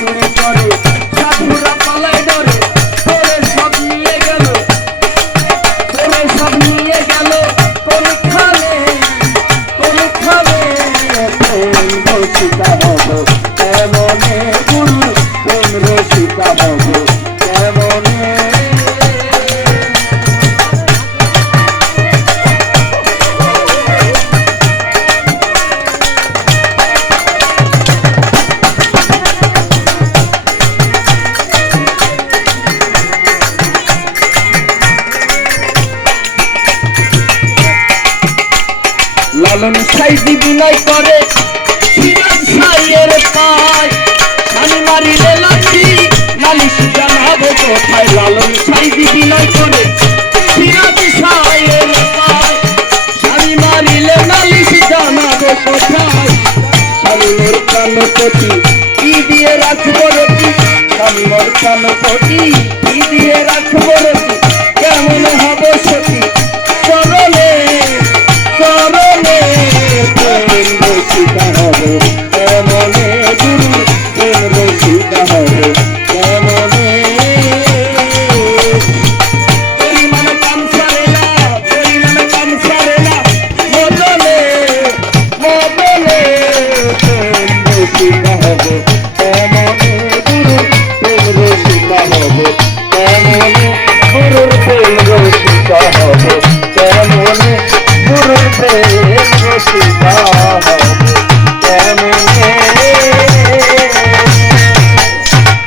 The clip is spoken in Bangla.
চুরি করে সাধুরা পালায় ডরে তোরে সব নিয়ে গেল কোন খালে প্রেম রসিকা হব কেমনে গুরু প্রেম রসিকা হব কেমনে লালন সাইদি বিনয় করে সিরাজ সাইয়ের পায় আমি মারিলে লাঠি নালিশ জানাবো কোথায় লালন সাইদি বিনয় করে সিরাজ সাইয়ের পায় আমি মারিলে নালিশ জানাবো কোথায় স্বামীর কানপতি কি দিয়ে রাখবো রেখি স্বামীর কানপতি কি দিয়ে রাখবো রেখি কেমন হব সখী চরণে চরণে প্রেম রসিকা হব কেমনে গুরু প্রেম রসিকা হব কেমনে পরিমাণ কাম সারে না মদনে প্রেম রসিকা হব কেমনে গুরু প্রেম রসিকা হব কেমনে গুরুর প্রেম রসিকা হব কেমনে গুরুর প্রেম রসিকা হব